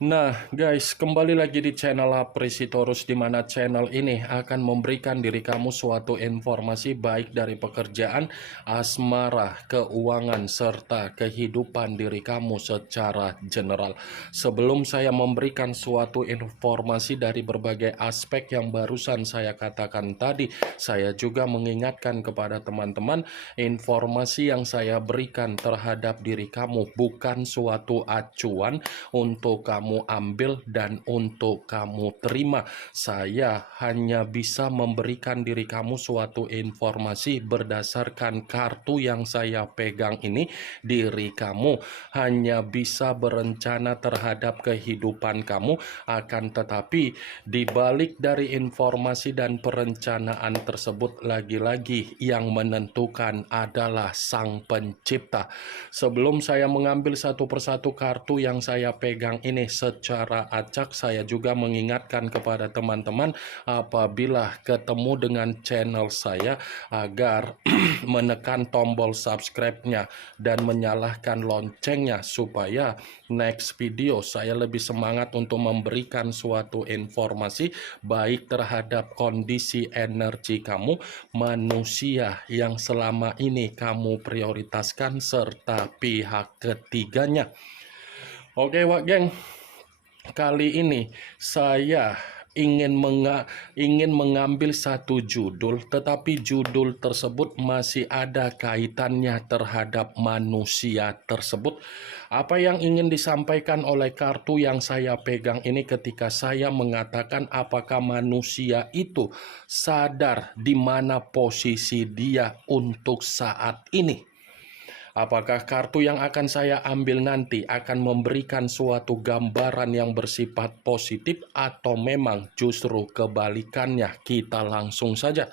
Nah, guys, kembali lagi di channel Apresitorus, di mana channel ini akan memberikan diri kamu suatu informasi baik dari pekerjaan, asmara, keuangan, serta kehidupan diri kamu secara general. Sebelum saya memberikan suatu informasi dari berbagai aspek yang barusan saya katakan tadi, saya juga mengingatkan kepada teman-teman, informasi yang saya berikan terhadap diri kamu bukan suatu acuan untuk kamu ambil dan untuk kamu terima. Saya hanya bisa memberikan diri kamu suatu informasi berdasarkan kartu yang saya pegang ini. Diri kamu hanya bisa berencana terhadap kehidupan kamu, akan tetapi di balik dari informasi dan perencanaan tersebut, lagi-lagi yang menentukan adalah Sang Pencipta. Sebelum saya mengambil satu persatu kartu yang saya pegang ini secara acak, saya juga mengingatkan kepada teman-teman apabila ketemu dengan channel saya agar menekan tombol subscribe-nya dan menyalakan loncengnya supaya next video saya lebih semangat untuk memberikan suatu informasi baik terhadap kondisi energi kamu, manusia yang selama ini kamu prioritaskan, serta pihak ketiganya. Oke, Wak Geng. Kali ini saya ingin mengambil satu judul, tetapi judul tersebut masih ada kaitannya terhadap manusia tersebut. Apa yang ingin disampaikan oleh kartu yang saya pegang ini ketika saya mengatakan apakah manusia itu sadar di mana posisi dia untuk saat ini? Apakah kartu yang akan saya ambil nanti akan memberikan suatu gambaran yang bersifat positif atau memang justru kebalikannya? Kita langsung saja.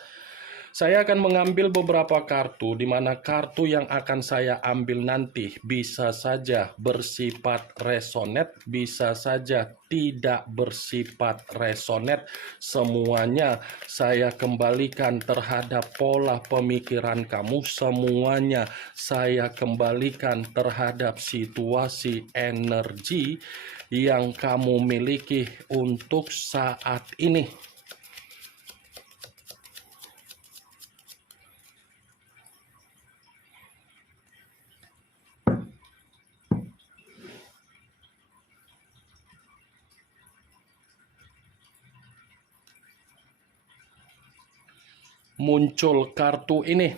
Saya akan mengambil beberapa kartu, di mana kartu yang akan saya ambil nanti bisa saja bersifat resonate, bisa saja tidak bersifat resonate. Semuanya saya kembalikan terhadap pola pemikiran kamu, semuanya saya kembalikan terhadap situasi energi yang kamu miliki untuk saat ini. Muncul kartu ini.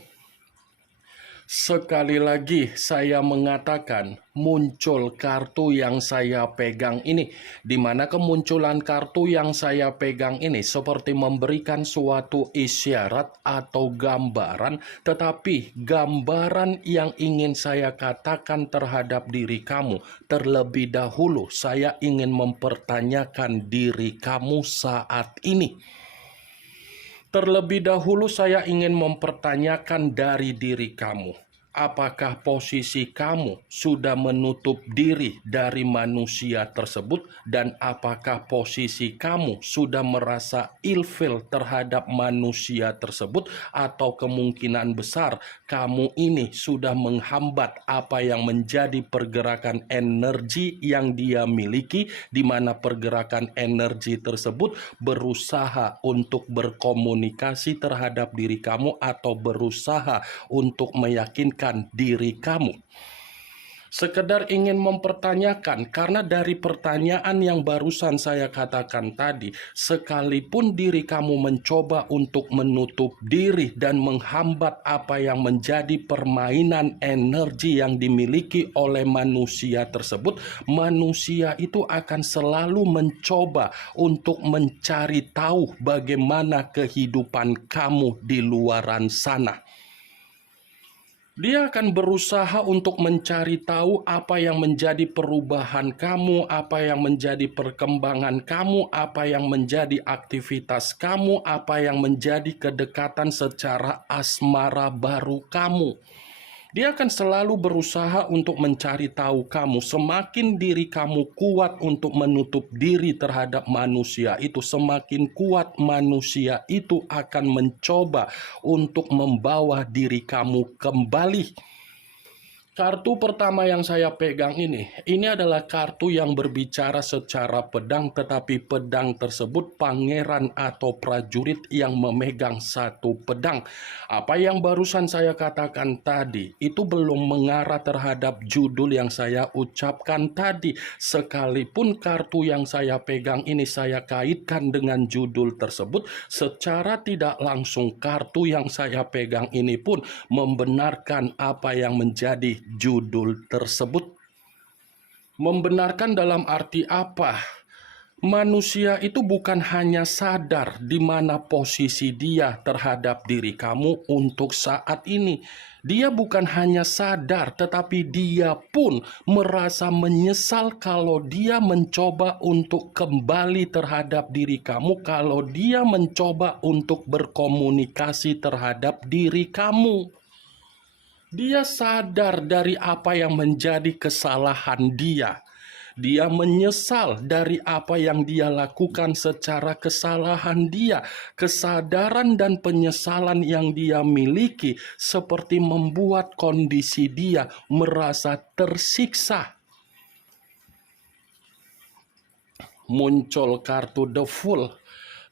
Sekali lagi saya mengatakan muncul kartu yang saya pegang ini, di mana kemunculan kartu yang saya pegang ini seperti memberikan suatu isyarat atau gambaran, tetapi gambaran yang ingin saya katakan terhadap diri kamu, terlebih dahulu saya ingin mempertanyakan diri kamu saat ini. Terlebih dahulu saya ingin mempertanyakan dari diri kamu. Apakah posisi kamu sudah menutup diri dari manusia tersebut, dan apakah posisi kamu sudah merasa ilfil terhadap manusia tersebut, atau kemungkinan besar kamu ini sudah menghambat apa yang menjadi pergerakan energi yang dia miliki, di mana pergerakan energi tersebut berusaha untuk berkomunikasi terhadap diri kamu atau berusaha untuk meyakinkan diri kamu. Sekedar ingin mempertanyakan, karena dari pertanyaan yang barusan saya katakan tadi, sekalipun diri kamu mencoba untuk menutup diri dan menghambat apa yang menjadi permainan energi yang dimiliki oleh manusia tersebut, manusia itu akan selalu mencoba untuk mencari tahu bagaimana kehidupan kamu di luaran sana. Dia akan berusaha untuk mencari tahu apa yang menjadi perubahan kamu, apa yang menjadi perkembangan kamu, apa yang menjadi aktivitas kamu, apa yang menjadi kedekatan secara asmara baru kamu. Dia akan selalu berusaha untuk mencari tahu kamu. Semakin diri kamu kuat untuk menutup diri terhadap manusia itu, semakin kuat manusia itu akan mencoba untuk membawa diri kamu kembali Kartu pertama yang saya pegang ini adalah kartu yang berbicara secara pedang, tetapi pedang tersebut pangeran atau prajurit yang memegang satu pedang. Apa yang barusan saya katakan tadi, itu belum mengarah terhadap judul yang saya ucapkan tadi. Sekalipun kartu yang saya pegang ini saya kaitkan dengan judul tersebut, secara tidak langsung kartu yang saya pegang ini pun membenarkan apa yang menjadi judul tersebut. Membenarkan dalam arti apa? Manusia itu bukan hanya sadar di mana posisi dia terhadap diri kamu untuk saat ini. Dia bukan hanya sadar, tetapi dia pun merasa menyesal kalau dia mencoba untuk kembali terhadap diri kamu, kalau dia mencoba untuk berkomunikasi terhadap diri kamu. Dia sadar dari apa yang menjadi kesalahan dia. Dia menyesal dari apa yang dia lakukan secara kesalahan dia. Kesadaran dan penyesalan yang dia miliki seperti membuat kondisi dia merasa tersiksa. Muncul kartu The Fool.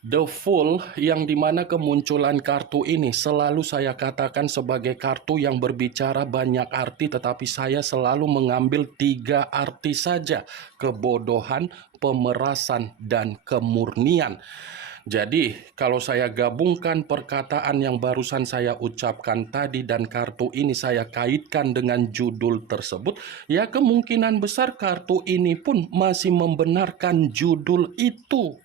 The Fool yang dimana kemunculan kartu ini selalu saya katakan sebagai kartu yang berbicara banyak arti, tetapi saya selalu mengambil 3 arti saja: kebodohan, pemerasan, dan kemurnian. Jadi kalau saya gabungkan perkataan yang barusan saya ucapkan tadi dan kartu ini saya kaitkan dengan judul tersebut, ya kemungkinan besar kartu ini pun masih membenarkan judul itu.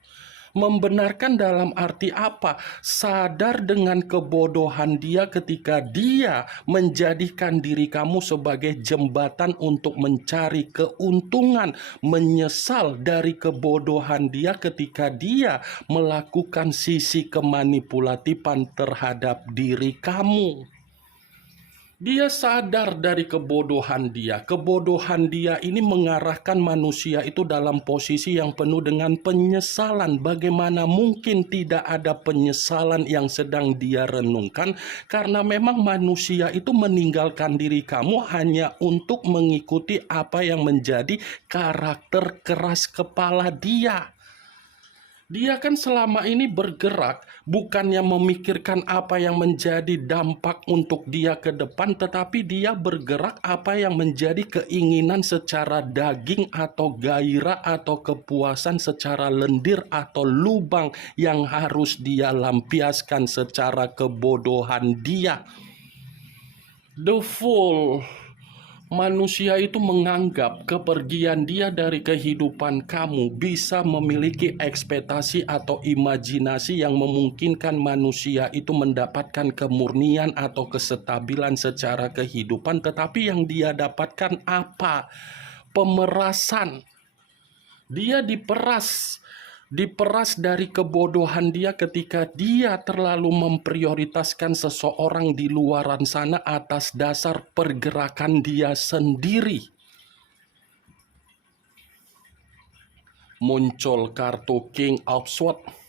Membenarkan dalam arti apa? Sadar dengan kebodohan dia ketika dia menjadikan diri kamu sebagai jembatan untuk mencari keuntungan. Menyesal dari kebodohan dia ketika dia melakukan sisi kemanipulatifan terhadap diri kamu. Dia sadar dari kebodohan dia. Kebodohan dia ini mengarahkan manusia itu dalam posisi yang penuh dengan penyesalan. Bagaimana mungkin tidak ada penyesalan yang sedang dia renungkan? Karena memang manusia itu meninggalkan diri kamu hanya untuk mengikuti apa yang menjadi karakter keras kepala dia. Dia kan selama ini bergerak bukannya memikirkan apa yang menjadi dampak untuk dia ke depan, tetapi dia bergerak apa yang menjadi keinginan secara daging atau gairah atau kepuasan secara lendir atau lubang yang harus dia lampiaskan secara kebodohan dia. The Fool. Manusia itu menganggap kepergian dia dari kehidupan kamu bisa memiliki ekspektasi atau imajinasi yang memungkinkan manusia itu mendapatkan kemurnian atau kestabilan secara kehidupan, tetapi yang dia dapatkan apa? Pemerasan. Dia diperas dari kebodohan dia ketika dia terlalu memprioritaskan seseorang di luaran sana atas dasar pergerakan dia sendiri. Muncul kartu King of Swords.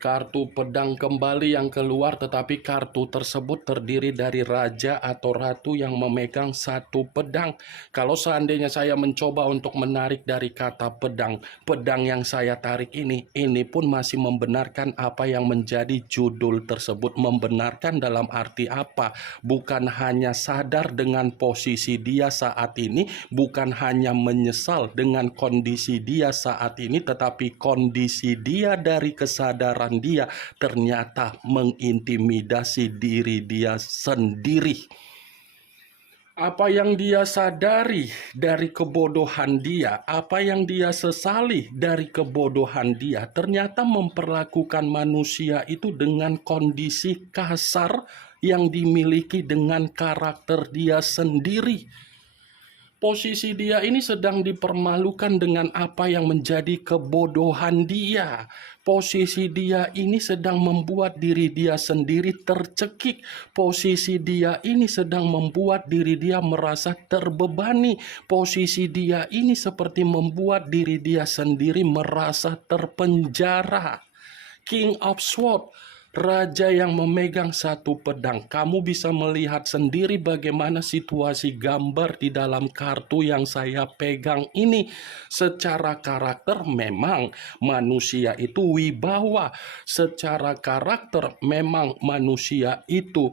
Kartu pedang kembali yang keluar, tetapi kartu tersebut terdiri dari raja atau ratu yang memegang satu pedang. Kalau seandainya saya mencoba untuk menarik dari kata pedang, pedang yang saya tarik ini pun masih membenarkan apa yang menjadi judul tersebut. Membenarkan dalam arti apa? Bukan hanya sadar dengan posisi dia saat ini, bukan hanya menyesal dengan kondisi dia saat ini, tetapi kondisi dia dari kesadaran dia ternyata mengintimidasi diri dia sendiri. Apa yang dia sadari dari kebodohan dia, apa yang dia sesali dari kebodohan dia, ternyata memperlakukan manusia itu dengan kondisi kasar yang dimiliki dengan karakter dia sendiri. Posisi dia ini sedang dipermalukan dengan apa yang menjadi kebodohan dia. Posisi dia ini sedang membuat diri dia sendiri tercekik. Posisi dia ini sedang membuat diri dia merasa terbebani. Posisi dia ini seperti membuat diri dia sendiri merasa terpenjara. King of Swords. Raja yang memegang satu pedang. Kamu bisa melihat sendiri bagaimana situasi gambar di dalam kartu yang saya pegang ini. Secara karakter memang manusia itu wibawa. Secara karakter memang manusia itu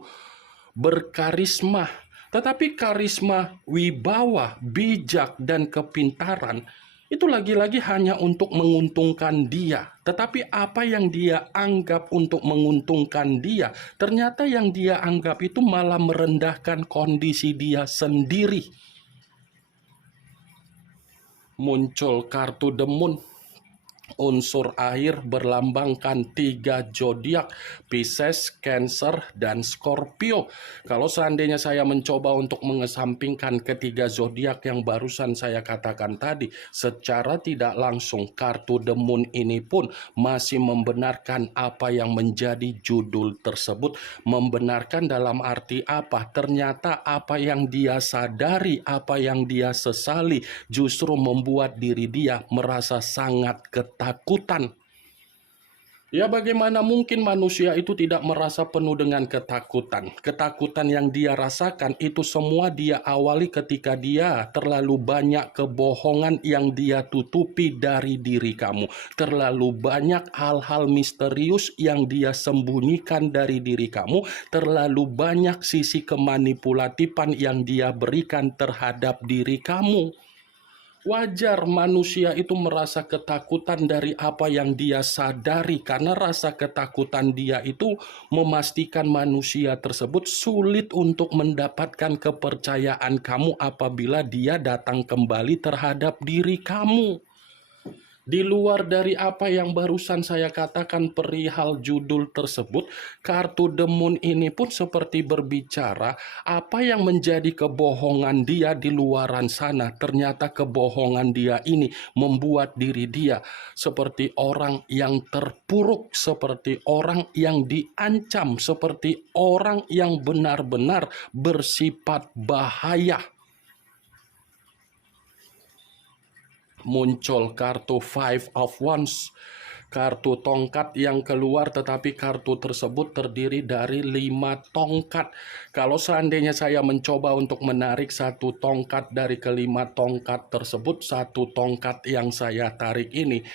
berkarisma. Tetapi karisma, wibawa, bijak, dan kepintaran itu lagi-lagi hanya untuk menguntungkan dia. Tetapi apa yang dia anggap untuk menguntungkan dia, ternyata yang dia anggap itu malah merendahkan kondisi dia sendiri. Muncul kartu The Moon. Unsur air berlambangkan 3 zodiak, Pisces, Cancer, dan Scorpio. Kalau seandainya saya mencoba untuk mengesampingkan ketiga zodiak yang barusan saya katakan tadi, secara tidak langsung kartu The Moon ini pun masih membenarkan apa yang menjadi judul tersebut. Membenarkan dalam arti apa? Ternyata apa yang dia sadari, apa yang dia sesali justru membuat diri dia merasa sangat ketakutan. Ya, bagaimana mungkin manusia itu tidak merasa penuh dengan ketakutan? Ketakutan yang dia rasakan itu semua dia awali ketika dia terlalu banyak kebohongan yang dia tutupi dari diri kamu. Terlalu banyak hal-hal misterius yang dia sembunyikan dari diri kamu. Terlalu banyak sisi kemanipulatifan yang dia berikan terhadap diri kamu. Wajar manusia itu merasa ketakutan dari apa yang dia sadari, karena rasa ketakutan dia itu memastikan manusia tersebut sulit untuk mendapatkan kepercayaan kamu apabila dia datang kembali terhadap diri kamu. Di luar dari apa yang barusan saya katakan perihal judul tersebut, kartu The Moon ini pun seperti berbicara apa yang menjadi kebohongan dia di luaran sana. Ternyata kebohongan dia ini membuat diri dia seperti orang yang terpuruk, seperti orang yang diancam, seperti orang yang benar-benar bersifat bahaya. Muncul kartu Five of Wands, kartu tongkat yang keluar, tetapi kartu tersebut terdiri dari 5 tongkat. Kalau seandainya saya mencoba untuk menarik satu tongkat dari kelima tongkat tersebut, satu tongkat yang saya tarik ini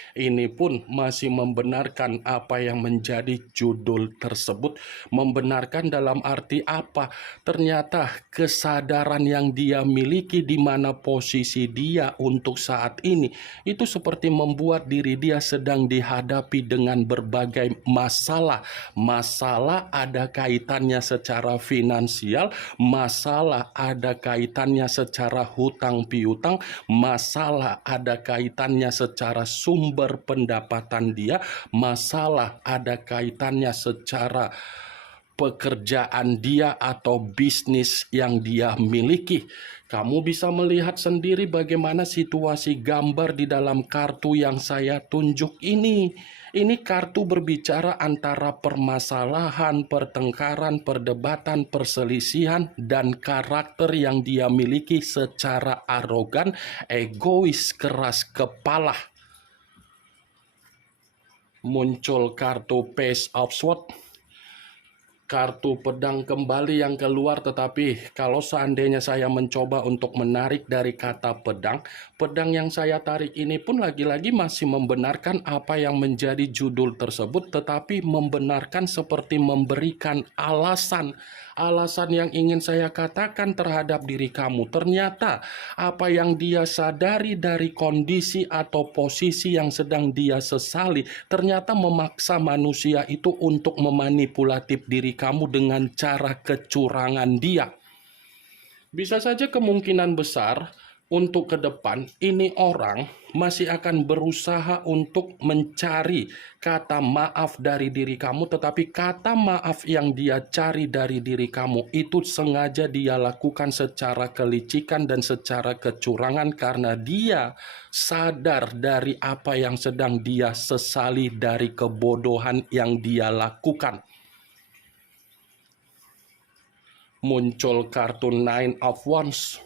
pun masih membenarkan apa yang menjadi judul tersebut. Membenarkan dalam arti apa? Ternyata kesadaran yang dia miliki di mana posisi dia untuk saat ini itu seperti membuat diri dia sedang dihadapi dengan berbagai masalah. Masalah ada kaitannya secara finansial, masalah ada kaitannya secara hutang piutang, masalah ada kaitannya secara sumber pendapatan dia, masalah ada kaitannya secara pekerjaan dia atau bisnis yang dia miliki. Kamu bisa melihat sendiri bagaimana situasi gambar di dalam kartu yang saya tunjuk ini. Ini kartu berbicara antara permasalahan, pertengkaran, perdebatan, perselisihan, dan karakter yang dia miliki secara arogan, egois, keras kepala. Muncul kartu Page of Swords, kartu pedang kembali yang keluar. Tetapi kalau seandainya saya mencoba untuk menarik dari kata pedang, pedang yang saya tarik ini pun lagi-lagi masih membenarkan apa yang menjadi judul tersebut, tetapi membenarkan seperti memberikan alasan yang ingin saya katakan terhadap diri kamu. Ternyata apa yang dia sadari dari kondisi atau posisi yang sedang dia sesali ternyata memaksa manusia itu untuk memanipulatif diri kamu dengan cara kecurangan dia. Bisa saja kemungkinan besar untuk ke depan ini orang masih akan berusaha untuk mencari kata maaf dari diri kamu, tetapi kata maaf yang dia cari dari diri kamu itu sengaja dia lakukan secara kelicikan dan secara kecurangan karena dia sadar dari apa yang sedang dia sesali dari kebodohan yang dia lakukan. Muncul kartu Nine of Wands,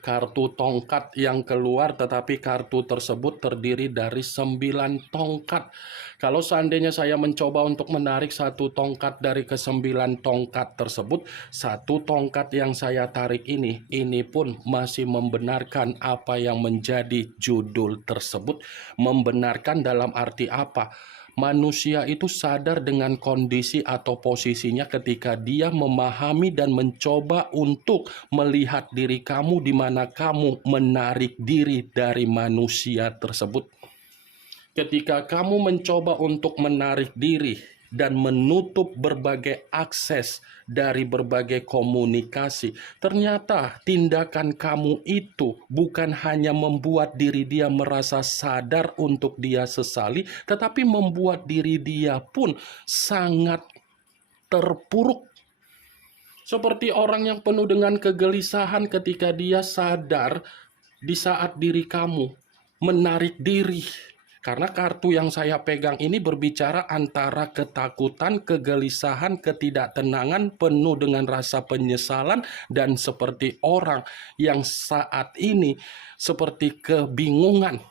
kartu tongkat yang keluar, tetapi kartu tersebut terdiri dari 9 tongkat. Kalau seandainya saya mencoba untuk menarik satu tongkat dari ke-9 tongkat tersebut, satu tongkat yang saya tarik ini pun masih membenarkan apa yang menjadi judul tersebut. Membenarkan dalam arti apa? Manusia itu sadar dengan kondisi atau posisinya ketika dia memahami dan mencoba untuk melihat diri kamu di mana kamu menarik diri dari manusia tersebut. Ketika kamu mencoba untuk menarik diri dan menutup berbagai akses dari berbagai komunikasi, ternyata tindakan kamu itu bukan hanya membuat diri dia merasa sadar untuk dia sesali, tetapi membuat diri dia pun sangat terpuruk. Seperti orang yang penuh dengan kegelisahan ketika dia sadar di saat diri kamu menarik diri. Karena kartu yang saya pegang ini berbicara antara ketakutan, kegelisahan, ketidaktenangan, penuh dengan rasa penyesalan, dan seperti orang yang saat ini seperti kebingungan.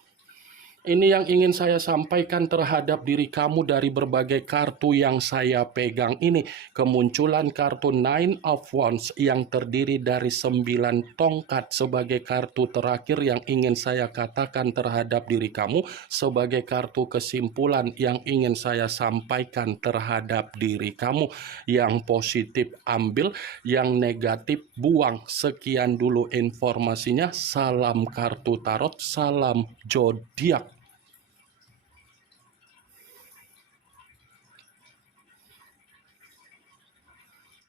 Ini yang ingin saya sampaikan terhadap diri kamu dari berbagai kartu yang saya pegang ini. Kemunculan kartu Nine of Wands yang terdiri dari 9 tongkat sebagai kartu terakhir yang ingin saya katakan terhadap diri kamu. Sebagai kartu kesimpulan yang ingin saya sampaikan terhadap diri kamu. Yang positif ambil, yang negatif buang. Sekian dulu informasinya. Salam kartu tarot, salam zodiak.